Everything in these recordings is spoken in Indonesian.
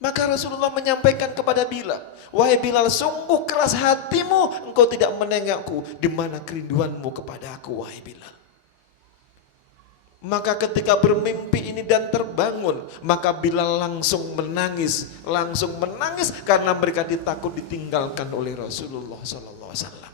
Maka Rasulullah menyampaikan kepada Bilal, wahai Bilal, sungguh keras hatimu, engkau tidak menengokku. Di mana kerinduanmu kepada aku, wahai Bilal? Maka ketika bermimpi ini dan terbangun, maka Bilal langsung menangis karena mereka ditakut ditinggalkan oleh Rasulullah sallallahu alaihi wasallam.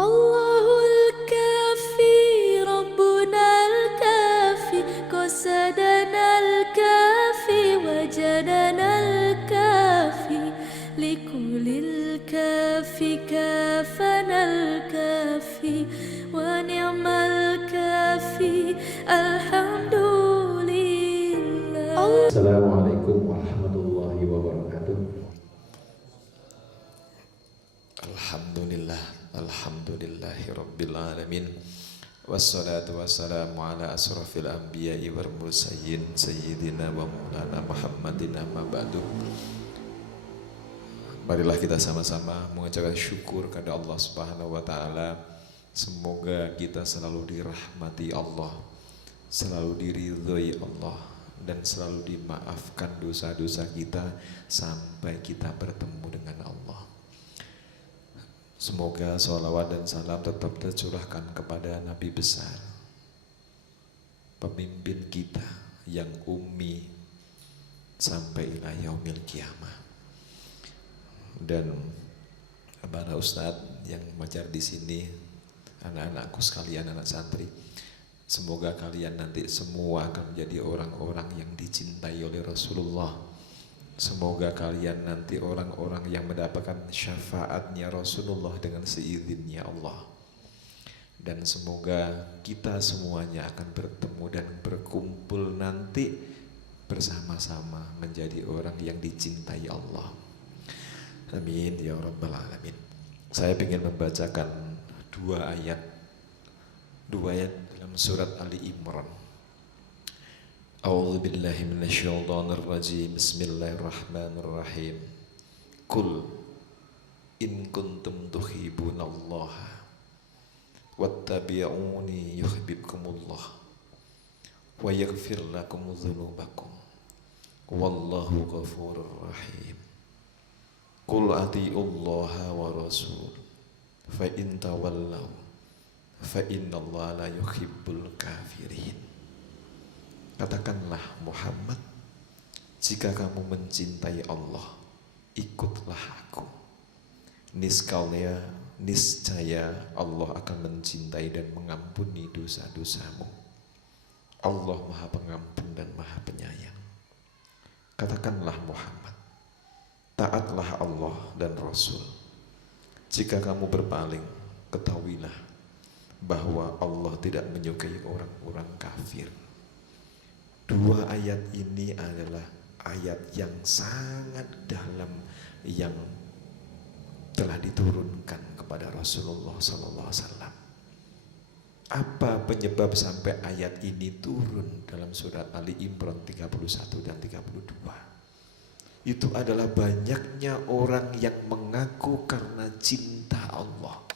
Allahul Kafi, Rabbunal Kafi, Qasadanal Kafi, Wajadanal Kafi, Likulil Kafi, Kafanal Kafi, Wa ni'mal Kafi, Alhamdulillah. Assalamualaikum warahmatullahi wabarakatuh. Alhamdulillah, alhamdulillahirabbil alamin. Wassalatu wassalamu ala asrafil anbiya'i wal mursalin sayyidina wa maulana Muhammadin amma ba'du. Marilah kita sama-sama mengucapkan syukur kepada Allah Subhanahu wa taala. Semoga kita selalu dirahmati Allah, selalu diridhoi Allah, dan selalu dimaafkan dosa-dosa kita sampai kita bertemu dengan Allah. Semoga sholawat dan salam tetap tercurahkan kepada Nabi besar, pemimpin kita yang ummi sampai ila yaumil qiyamah. Dan para ustadz yang mengajar di sini, anak-anakku sekalian, anak santri, semoga kalian nanti semua akan menjadi orang-orang yang dicintai oleh Rasulullah. Semoga kalian nanti orang-orang yang mendapatkan syafaatnya Rasulullah dengan seizinnya Allah. Dan semoga kita semuanya akan bertemu dan berkumpul nanti bersama-sama menjadi orang yang dicintai Allah. Amin ya rabbal alamin. Saya ingin membacakan dua ayat dalam surat Ali Imran. A'udzu billahi minasyaitonir rajim. Bismillahirrahmanirrahim. Qul in kuntum tuhibbunallaha wattabi'uni yuhibbukumullah wa yaghfir lakum dzunubakum wallahu ghafurur rahim. Qul atiullaha wa rasul fa in tawallaw fa innallaha la yuhibbul kafirin. Katakanlah Muhammad, jika kamu mencintai Allah, ikutlah aku. Niscaya Allah akan mencintai dan mengampuni dosa-dosamu. Allah Maha Pengampun dan Maha Penyayang. Katakanlah Muhammad, taatlah Allah dan Rasul. Jika kamu berpaling, ketahuilah bahwa Allah tidak menyukai orang-orang kafir. Dua ayat ini adalah ayat yang sangat dalam yang telah diturunkan kepada Rasulullah SAW. Apa penyebab sampai ayat ini turun dalam surat Ali Imran 31 dan 32? Itu adalah banyaknya orang yang mengaku karena cinta Allah,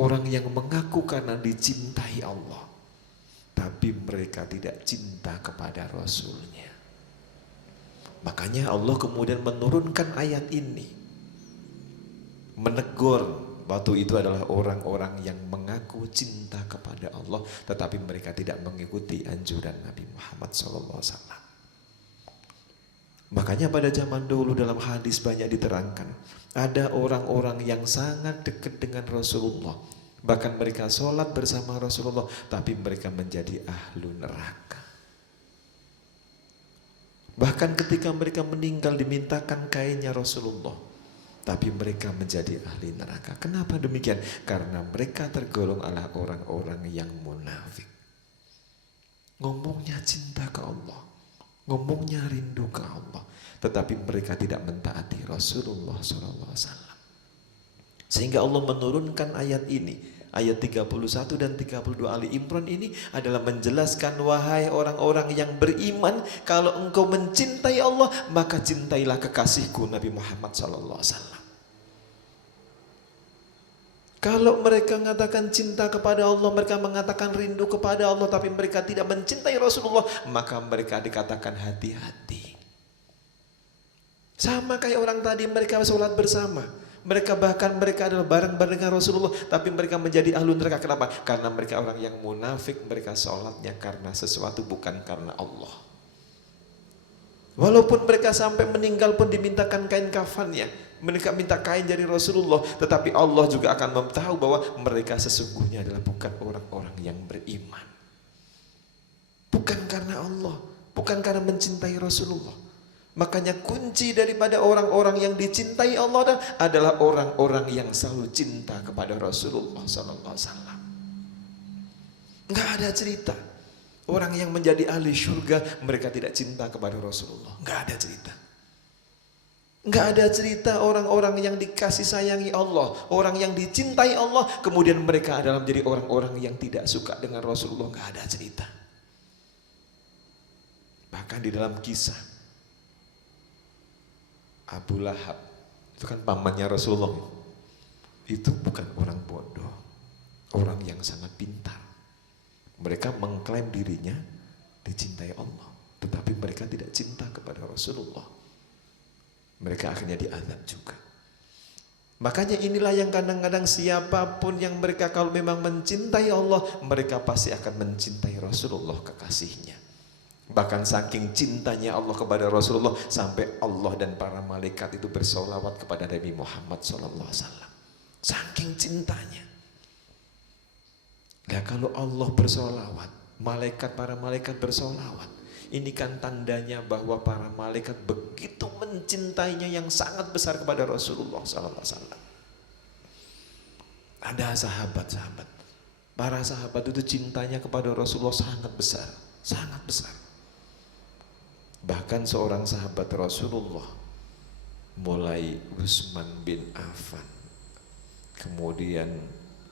orang yang mengaku karena dicintai Allah, tapi mereka tidak cinta kepada Rasulnya. Makanya Allah kemudian menurunkan ayat ini, menegur. Waktu itu adalah orang-orang yang mengaku cinta kepada Allah, tetapi mereka tidak mengikuti anjuran Nabi Muhammad SAW. Makanya pada zaman dulu dalam hadis banyak diterangkan, ada orang-orang yang sangat dekat dengan Rasulullah, bahkan mereka sholat bersama Rasulullah, tapi mereka menjadi ahlu neraka. Bahkan ketika mereka meninggal dimintakan kainnya Rasulullah, tapi mereka menjadi ahli neraka. Kenapa demikian? Karena mereka tergolong adalah orang-orang yang munafik. Ngomongnya cinta ke Allah, ngomongnya rindu ke Allah, tetapi mereka tidak mentaati Rasulullah SAW. Sehingga Allah menurunkan ayat ini, ayat 31 dan 32 Ali Imran ini adalah menjelaskan, wahai orang-orang yang beriman, kalau engkau mencintai Allah, maka cintailah kekasihku Nabi Muhammad SAW. Kalau mereka mengatakan cinta kepada Allah, mereka mengatakan rindu kepada Allah, tapi mereka tidak mencintai Rasulullah, maka mereka dikatakan hati-hati. Sama kayak orang tadi, mereka sholat bersama. Mereka adalah bareng-bareng dengan Rasulullah, tapi mereka menjadi ahlu neraka. Kenapa? Karena mereka orang yang munafik, mereka sholatnya karena sesuatu, bukan karena Allah. Walaupun mereka sampai meninggal pun dimintakan kain kafannya, mereka minta kain dari Rasulullah, tetapi Allah juga akan tahu bahwa mereka sesungguhnya adalah bukan orang-orang yang beriman. Bukan karena Allah, bukan karena mencintai Rasulullah. Makanya kunci daripada orang-orang yang dicintai Allah adalah orang-orang yang selalu cinta kepada Rasulullah SAW. Enggak ada cerita orang yang menjadi ahli surga mereka tidak cinta kepada Rasulullah. Enggak ada cerita. Enggak ada cerita orang-orang yang dikasih sayangi Allah, orang yang dicintai Allah, kemudian mereka adalah menjadi orang-orang yang tidak suka dengan Rasulullah. Enggak ada cerita. Bahkan di dalam kisah Abu Lahab, itu kan pamannya Rasulullah, itu bukan orang bodoh, orang yang sangat pintar. Mereka mengklaim dirinya dicintai Allah, tetapi mereka tidak cinta kepada Rasulullah. Mereka akhirnya diazab juga. Makanya inilah yang kadang-kadang siapapun yang mereka kalau memang mencintai Allah, mereka pasti akan mencintai Rasulullah, kekasihnya. Bahkan saking cintanya Allah kepada Rasulullah, sampai Allah dan para malaikat itu bersolawat kepada Nabi Muhammad SAW. Saking cintanya. Nah, kalau Allah bersolawat, para malaikat bersolawat, ini kan tandanya bahwa para malaikat begitu mencintainya yang sangat besar kepada Rasulullah SAW. Ada sahabat-sahabat, para sahabat itu cintanya kepada Rasulullah sangat besar, sangat besar. Bahkan seorang sahabat Rasulullah, mulai Utsman bin Affan, kemudian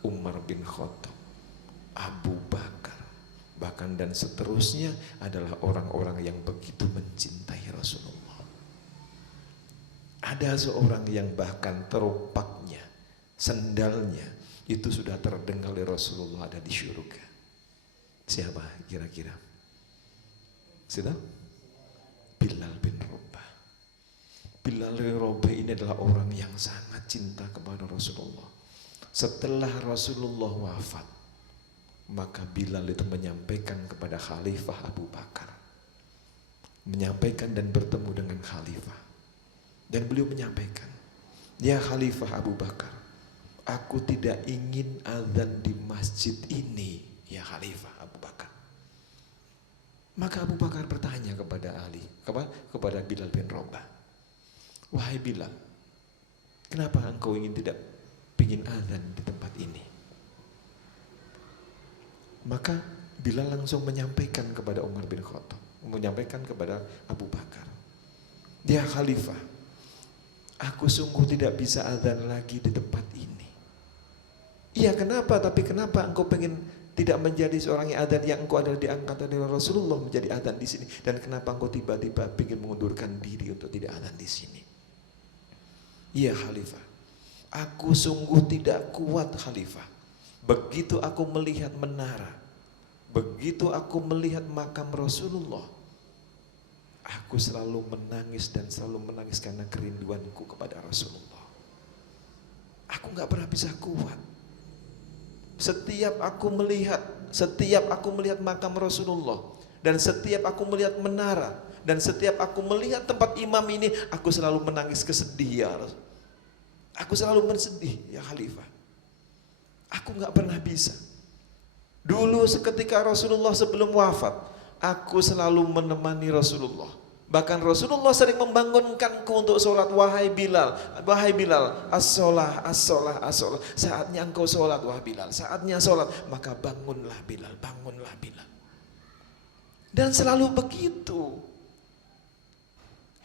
Umar bin Khattab, Abu Bakar, bahkan dan seterusnya adalah orang-orang yang begitu mencintai Rasulullah. Ada seorang yang bahkan teropaknya, sendalnya itu sudah terdengar oleh Rasulullah ada di surga. Siapa kira-kira? Sudah? Bilal bin Rabah. Bilal bin Rabah ini adalah orang yang sangat cinta kepada Rasulullah. Setelah Rasulullah wafat, maka Bilal itu menyampaikan kepada Khalifah Abu Bakar, menyampaikan dan bertemu dengan Khalifah, dan beliau menyampaikan, ya Khalifah Abu Bakar, aku tidak ingin azan di masjid ini, ya Khalifah Abu Bakar. Maka Abu Bakar bertanya kepada kepada Bilal bin Rabah, wahai Bilal, kenapa engkau tidak ingin azan di tempat ini? Maka Bilal langsung menyampaikan kepada Umar bin Khattab, menyampaikan kepada Abu Bakar, ya Khalifah, aku sungguh tidak bisa azan lagi di tempat ini. Iya, kenapa? Tapi kenapa engkau pengen tidak menjadi seorang yang adzan, yang engkau adalah diangkat oleh Rasulullah menjadi adzan di sini, dan kenapa engkau tiba-tiba ingin mengundurkan diri untuk tidak adzan di sini? Iya Khalifah, aku sungguh tidak kuat Khalifah. Begitu aku melihat menara, begitu aku melihat makam Rasulullah, aku selalu menangis dan selalu menangis karena kerinduanku kepada Rasulullah. Aku gak pernah bisa kuat. Setiap aku melihat makam Rasulullah, dan setiap aku melihat menara, dan setiap aku melihat tempat imam ini, aku selalu menangis kesedih ya Rasul. Aku selalu bersedih ya Khalifah. Aku gak pernah bisa. Dulu seketika Rasulullah sebelum wafat, aku selalu menemani Rasulullah. Bahkan Rasulullah sering membangunkanku untuk sholat, wahai Bilal, as-sholah, as-sholah, as-sholah. Saatnya engkau sholat, wahai Bilal, saatnya sholat. Maka bangunlah Bilal, bangunlah Bilal. Dan selalu begitu.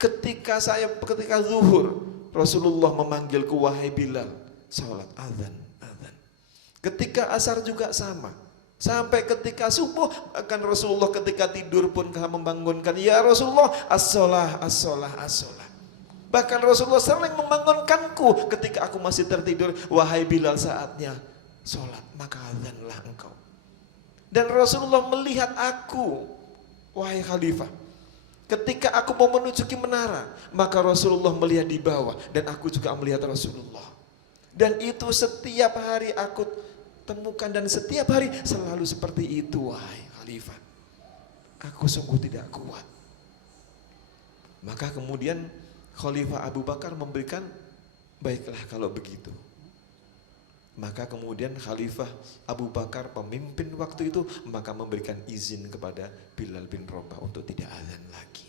Ketika zuhur, Rasulullah memanggilku, wahai Bilal, sholat, azan, azan. Ketika asar juga sama. Sampai ketika subuh, akan Rasulullah ketika tidur pun membangunkan, ya Rasulullah, as-sholah, as-sholah, as-sholah. Bahkan Rasulullah sering membangunkanku ketika aku masih tertidur, wahai Bilal, saatnya sholat, maka azanlah engkau. Dan Rasulullah melihat aku, wahai Khalifah, Ketika aku mau menuju ke menara, maka Rasulullah melihat di bawah dan aku juga melihat Rasulullah. Dan itu setiap hari aku temukan dan setiap hari selalu seperti itu, wahai khalifah. Aku sungguh tidak kuat. Maka kemudian Khalifah Abu Bakar memberikan, baiklah kalau begitu. Maka kemudian Khalifah Abu Bakar pemimpin waktu itu maka memberikan izin kepada Bilal bin Rabah untuk tidak azan lagi.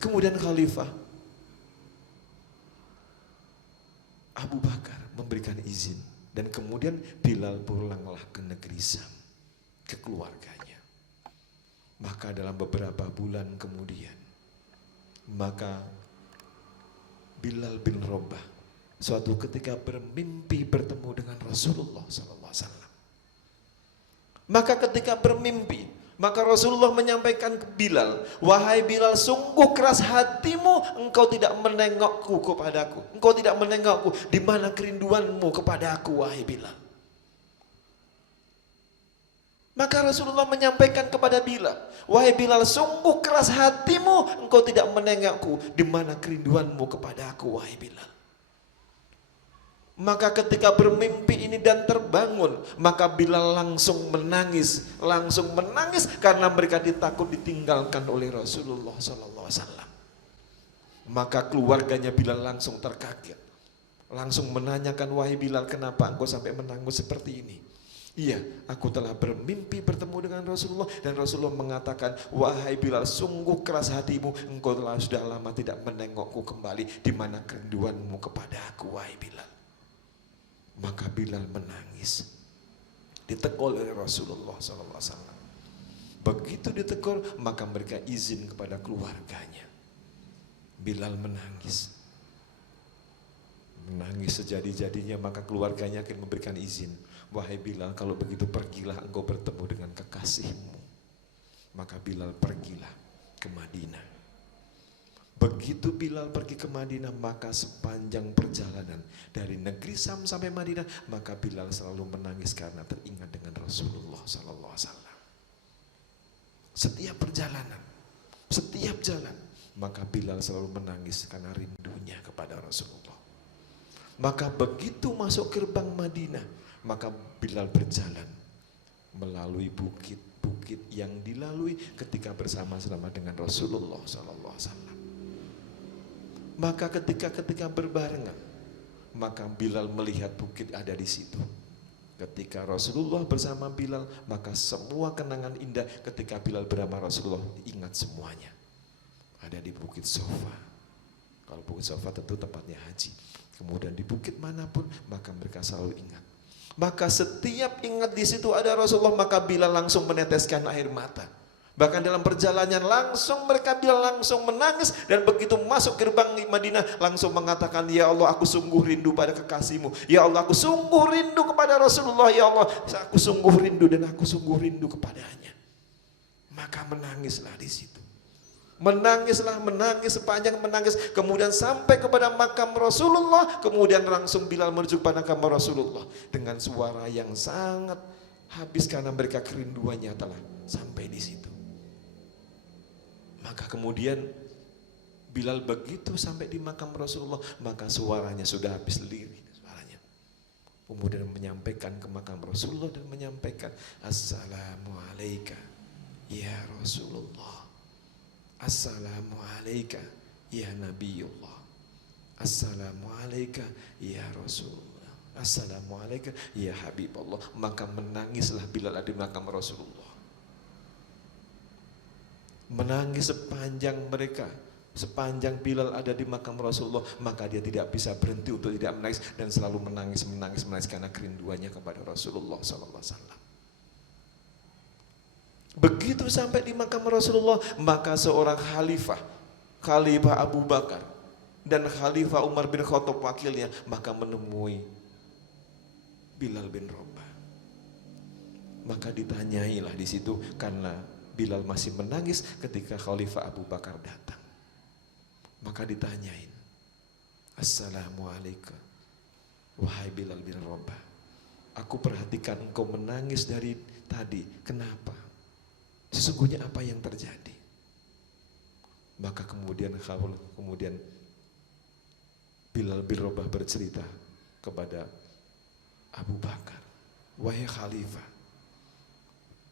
Kemudian Khalifah Abu Bakar memberikan izin dan kemudian Bilal pulanglah ke negeri Syam, ke keluarganya. Maka dalam beberapa bulan kemudian, maka Bilal bin Rabah suatu ketika bermimpi bertemu dengan Rasulullah SAW. Maka ketika bermimpi, maka Rasulullah menyampaikan ke Bilal, wahai Bilal, sungguh keras hatimu, engkau tidak menengokku kepadaku, engkau tidak menengokku, di mana kerinduanmu kepadaku, wahai Bilal. Maka Rasulullah menyampaikan kepada Bilal, wahai Bilal, sungguh keras hatimu, engkau tidak menengokku, di mana kerinduanmu kepada aku, wahai Bilal. Maka ketika bermimpi ini dan terbangun, maka Bilal langsung menangis karena mereka ditakut ditinggalkan oleh Rasulullah SAW. Maka keluarganya Bilal langsung terkaget, langsung menanyakan, wahai Bilal, kenapa engkau sampai menangis seperti ini? Iya, aku telah bermimpi bertemu dengan Rasulullah dan Rasulullah mengatakan, wahai Bilal, sungguh keras hatimu, engkau telah sudah lama tidak menengokku kembali, di mana kerinduanmu kepada aku, wahai Bilal. Maka Bilal menangis, ditegur oleh Rasulullah SAW. Begitu ditegur, maka mereka izin kepada keluarganya. Bilal menangis sejadi-jadinya, maka keluarganya akan memberikan izin, wahai Bilal, kalau begitu pergilah engkau bertemu dengan kekasihmu. Maka Bilal pergilah ke Madinah. Begitu Bilal pergi ke Madinah, maka sepanjang perjalanan dari negeri Syam sampai Madinah, maka Bilal selalu menangis karena teringat dengan Rasulullah SAW. Setiap perjalanan, setiap jalan, maka Bilal selalu menangis karena rindunya kepada Rasulullah. Maka begitu masuk gerbang Madinah, maka Bilal berjalan melalui bukit-bukit yang dilalui ketika bersama-sama dengan Rasulullah SAW. Maka ketika berbarengan, maka Bilal melihat bukit ada di situ. Ketika Rasulullah bersama Bilal, maka semua kenangan indah ketika Bilal bersama Rasulullah ingat semuanya. Ada di Bukit Sofa. Kalau Bukit Sofa tentu tempatnya haji. Kemudian di bukit manapun, maka mereka selalu ingat. Maka setiap ingat di situ ada Rasulullah, maka Bilal langsung meneteskan air mata. Bahkan dalam perjalanan Bilal langsung menangis, dan begitu masuk gerbang Madinah langsung mengatakan, ya Allah, aku sungguh rindu pada kekasihmu. Ya Allah, aku sungguh rindu kepada Rasulullah. Ya Allah, aku sungguh rindu dan aku sungguh rindu kepadanya. Maka menangislah di situ. Menangis sepanjang menangis, kemudian sampai kepada makam Rasulullah, kemudian langsung Bilal menuju pada makam Rasulullah dengan suara yang sangat habis karena mereka kerinduannya telah sampai di situ. Maka kemudian Bilal begitu sampai di makam Rasulullah, maka suaranya sudah habis lirik suaranya. Kemudian menyampaikan ke makam Rasulullah dan menyampaikan, Assalamualaikum ya Rasulullah. Assalamualaikum ya Nabiullah. Assalamualaikum ya Rasulullah. Assalamualaikum ya Habibullah. Maka menangislah Bilal di makam Rasulullah. Menangis sepanjang Bilal ada di makam Rasulullah, maka dia tidak bisa berhenti untuk tidak menangis dan selalu menangis karena kerinduannya kepada Rasulullah SAW. Begitu sampai di makam Rasulullah, maka seorang khalifah Abu Bakar dan khalifah Umar bin Khattab wakilnya, maka menemui Bilal bin Rabah. Maka ditanyailah di situ karena Bilal masih menangis ketika khalifah Abu Bakar datang. Maka ditanyain, Assalamualaikum wahai Bilal bin Rabah, aku perhatikan engkau menangis dari tadi, kenapa? Sesungguhnya apa yang terjadi? Maka kemudian Bilal bin Rabah bercerita kepada Abu Bakar, wahai khalifah,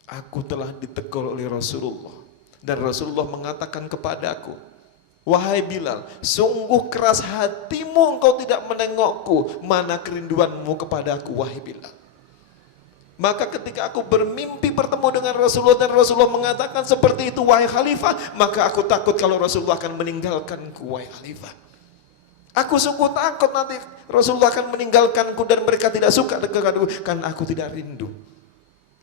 aku telah ditegur oleh Rasulullah, dan Rasulullah mengatakan kepadaku, wahai Bilal, sungguh keras hatimu engkau tidak menengokku, mana kerinduanmu kepadaku wahai Bilal. Maka ketika aku bermimpi bertemu dengan Rasulullah dan Rasulullah mengatakan seperti itu wahai khalifah, maka aku takut kalau Rasulullah akan meninggalkanku wahai khalifah. Aku sungguh takut nanti Rasulullah akan meninggalkanku dan mereka tidak suka denganku karena aku tidak rindu.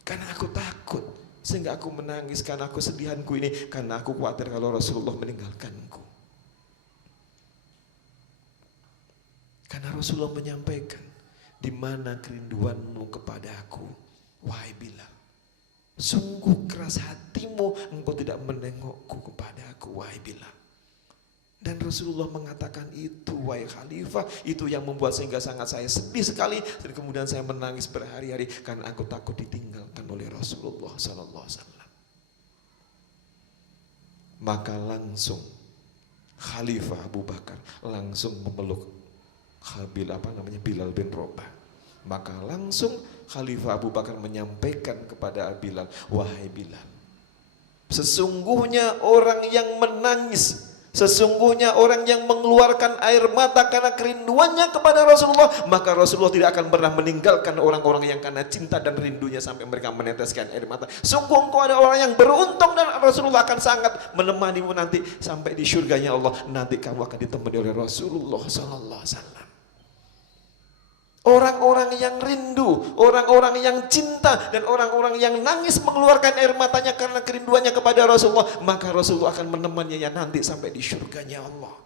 Karena aku takut, sehingga aku menangis karena aku sedihanku ini, karena aku khawatir kalau Rasulullah meninggalkanku. Karena Rasulullah menyampaikan, di mana kerinduanmu kepada aku, wahai Bilal. Sungguh keras hatimu, engkau tidak menengokku kepada aku, wahai Bilal. Dan Rasulullah mengatakan itu, wahai khalifah, itu yang membuat sehingga sangat saya sedih sekali, dan kemudian saya menangis berhari-hari karena aku takut ditinggalkan oleh Rasulullah sallallahu alaihi wasallam. Maka langsung Khalifah Abu Bakar langsung memeluk Bilal bin Rabah. Maka langsung Khalifah Abu Bakar menyampaikan kepada Bilal, wahai Bilal, sesungguhnya orang yang menangis, sesungguhnya orang yang mengeluarkan air mata karena kerinduannya kepada Rasulullah, maka Rasulullah tidak akan pernah meninggalkan orang-orang yang karena cinta dan rindunya sampai mereka meneteskan air mata. Sungguh engkau ada orang yang beruntung, dan Rasulullah akan sangat menemanimu nanti sampai di surganya Allah. Nanti kamu akan ditemani oleh Rasulullah sallallahu alaihi wasallam. Orang-orang yang rindu, orang-orang yang cinta, dan orang-orang yang nangis mengeluarkan air matanya karena kerinduannya kepada Rasulullah, maka Rasulullah akan menemaninya nanti sampai di surganya Allah.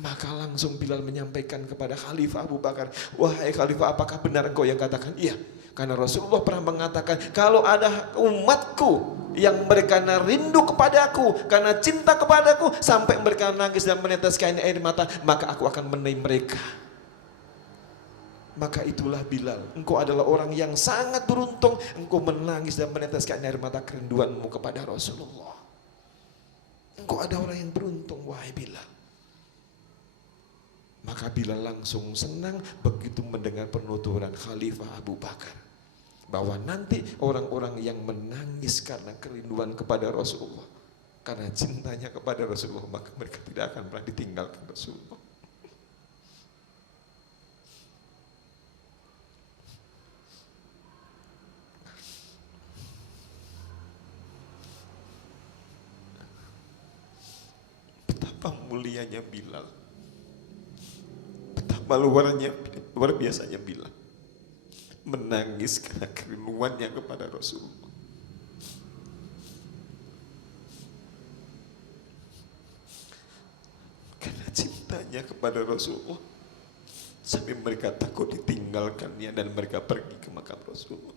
Maka langsung Bilal menyampaikan kepada Khalifah Abu Bakar, wahai Khalifah, apakah benar engkau yang katakan? Iya, karena Rasulullah pernah mengatakan, kalau ada umatku yang mereka rindu kepadaku, karena cinta kepadaku, sampai mereka nangis dan meneteskan air mata, maka aku akan menemani mereka. Maka itulah Bilal, engkau adalah orang yang sangat beruntung, engkau menangis dan meneteskan air mata kerinduanmu kepada Rasulullah. Engkau ada orang yang beruntung, wahai Bilal. Maka Bilal langsung senang begitu mendengar penuturan Khalifah Abu Bakar, bahwa nanti orang-orang yang menangis karena kerinduan kepada Rasulullah, karena cintanya kepada Rasulullah, maka mereka tidak akan pernah ditinggalkan Rasulullah. Betapa mulianya Bilal, betapa luar biasanya Bilal menangis karena kerinduannya kepada Rasulullah. Karena cintanya kepada Rasulullah, sampai mereka takut ditinggalkannya dan mereka pergi ke makam Rasulullah.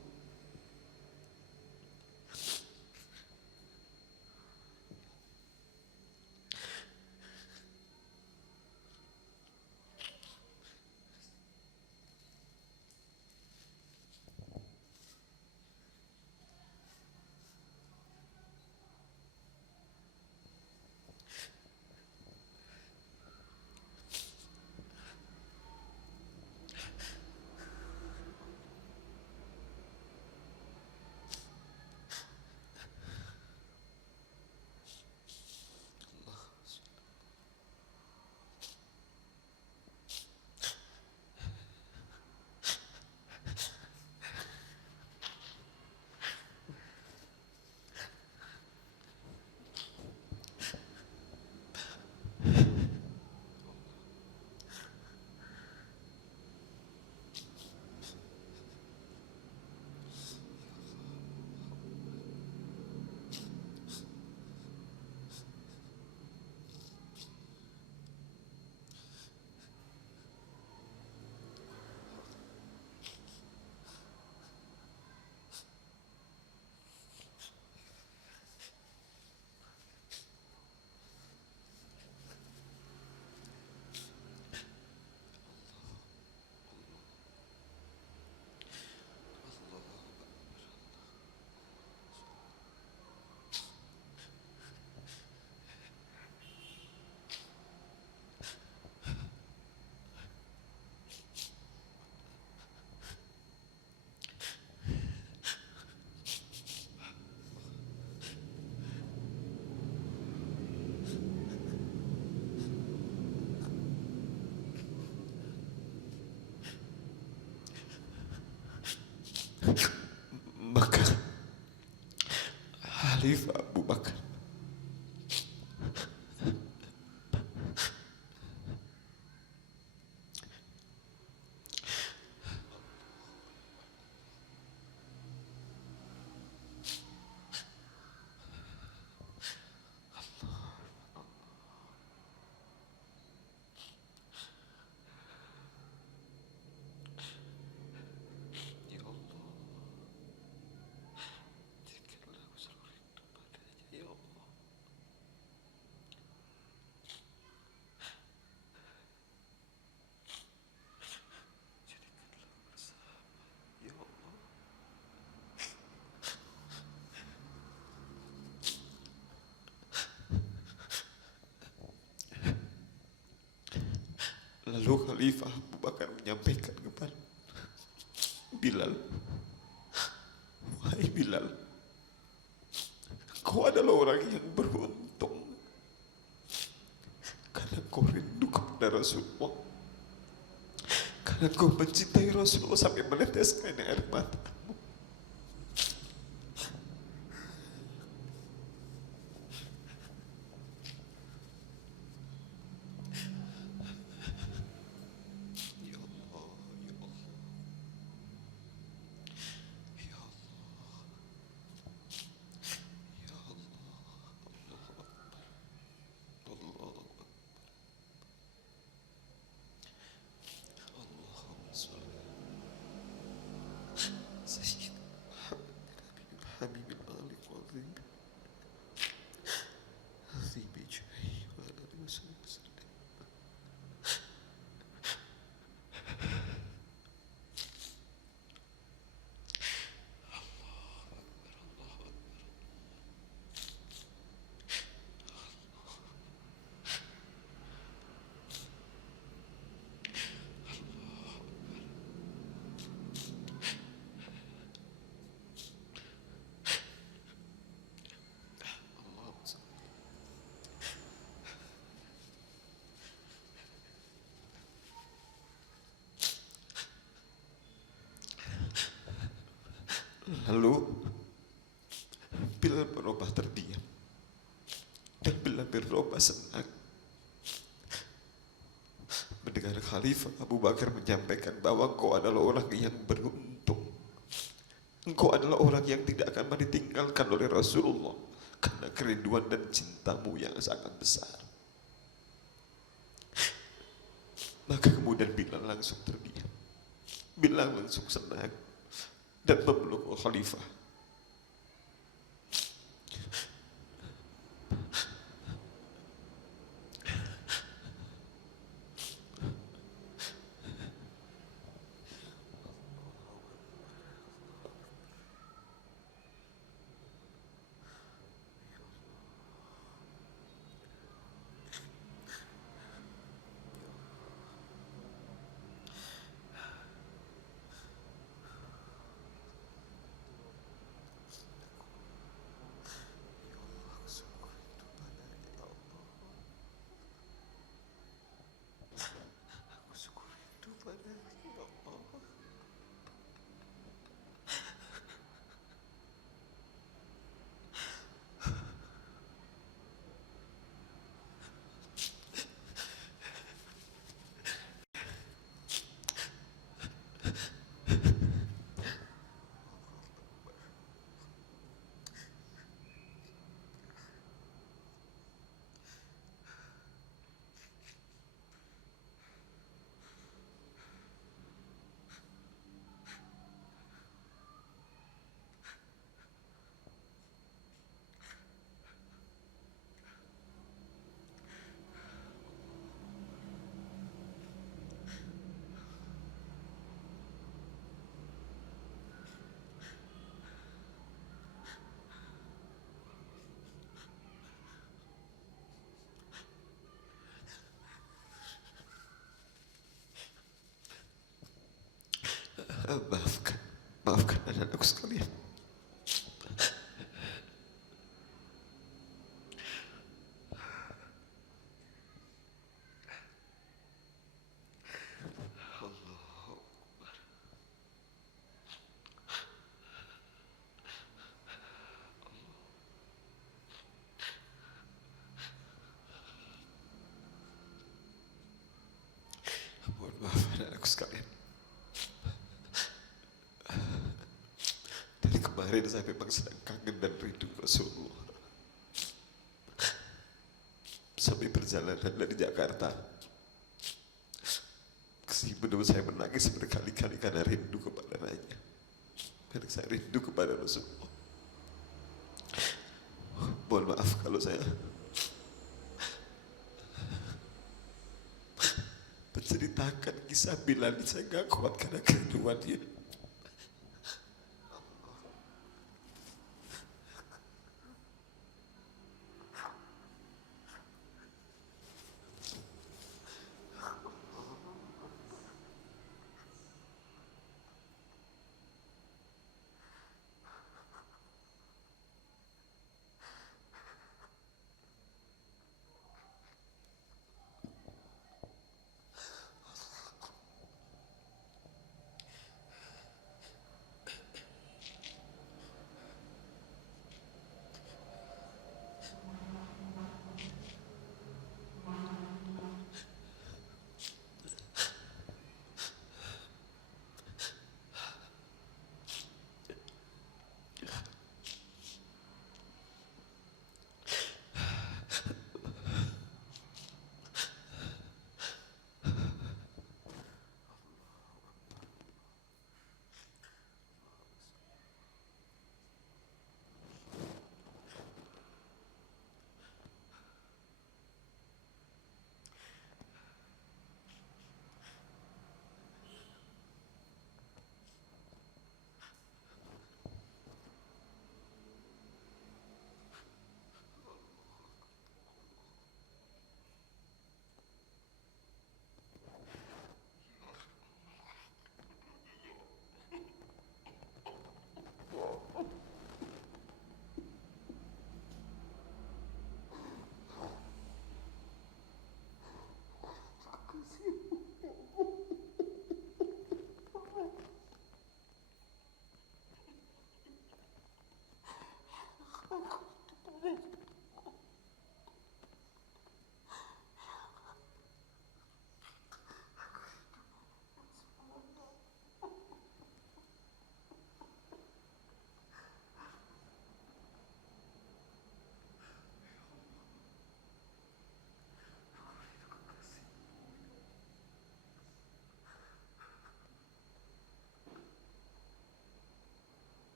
Khalifah Abu Bakar. Ya Allah, jadikanlah aku selalu rindu padanya, ya Allah. Jadikanlah bersama, ya Allah. Lalu Khalifah Abu Bakar menyampaikan kepada Bilal, wahai Bilal, kau adalah orang yang beruntung karena kau rindu kepada Rasulullah, karena kau mencintai Rasulullah sampai meneteskan air matamu. Ya Allah, ya Allah, ya Allah, ya Allah, Allah Akbar, Allahumma sholli Sayyidina Muhammad Habibil Ali Qadim Habibi Jahi wa ala alihi wasallam. Allahumma sholli. Lalu Bilal berubah terdiam dan Bilal berubah senang mendengar Khalifah Abu Bakar menyampaikan bahwa engkau adalah orang yang beruntung, engkau adalah orang yang tidak akan ditinggalkan oleh Rasulullah karena kerinduan dan cintamu yang sangat besar. Maka kemudian Bilal langsung terdiam, Bilal langsung senang dan memeluk Khalifah. Aku syukur itu padanya, ya Allah. Maafkan, maafkan anak-anakku sekalian. kemarin saya memang sedang kangen dan rindu Rasulullah. Sampai perjalanan dari Jakarta kesini benar saya menangis berkali-kali karena rindu kepada Raja, karena saya rindu kepada Rasulullah. Mohon maaf kalau saya menceritakan kisah Bilal, saya gak kuat karena kerinduannya.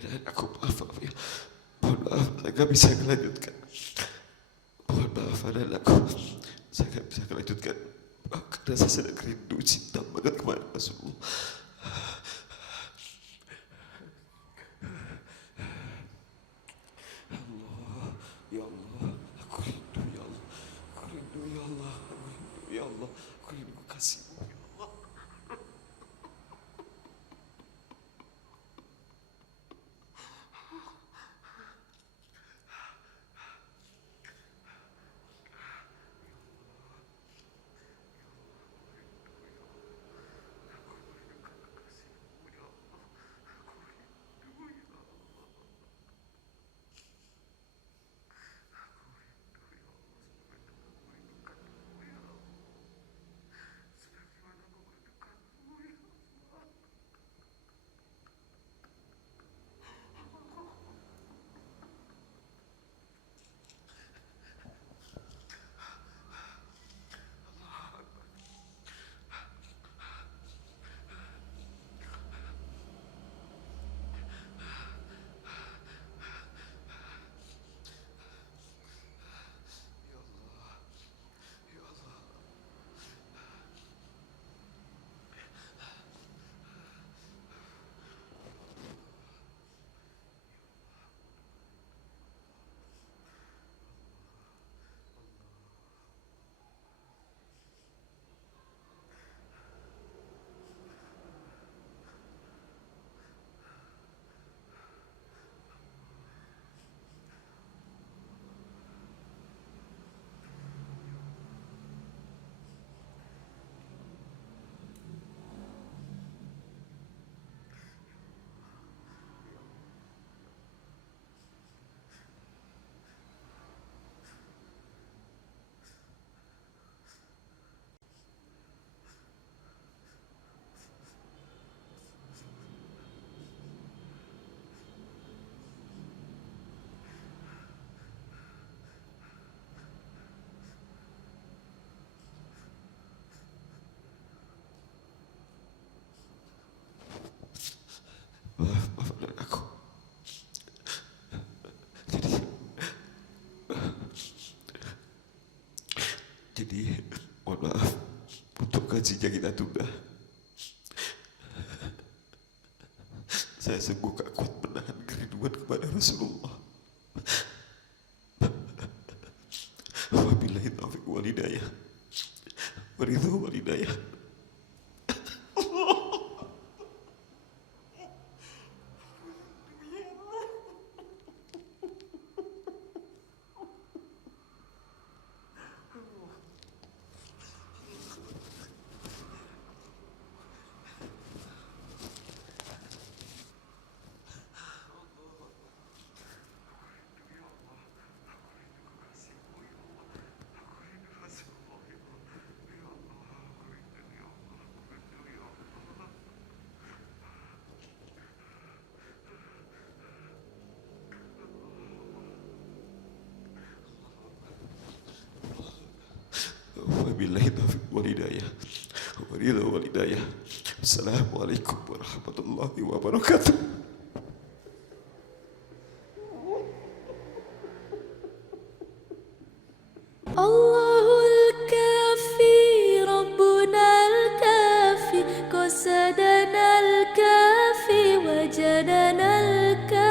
Dan aku maaf ya. Mohon maaf, saya gak bisa melanjutkan. Mohon maaf anakku, saya gak bisa melanjutkan. Karena saya sedang rindu cinta banget kepada Rasulullah. Allah, ya Allah, aku rindu ya Allah, aku rindu ya Allah, aku rindu ya Allah, aku rindu kasihmu ya Allah. Maaf anakku. Jadi mohon maaf untuk gajinya kita tunda. Saya sungguh gak kuat menahan kerinduan kepada Rasulullah. Wabillahi taufiq wal hidayah. Waridho wal hidayah. Wabillahi taufiq wal hidayah. Waridho wal hidayah. Assalamualaikum warahmatullahi wabarakatuh.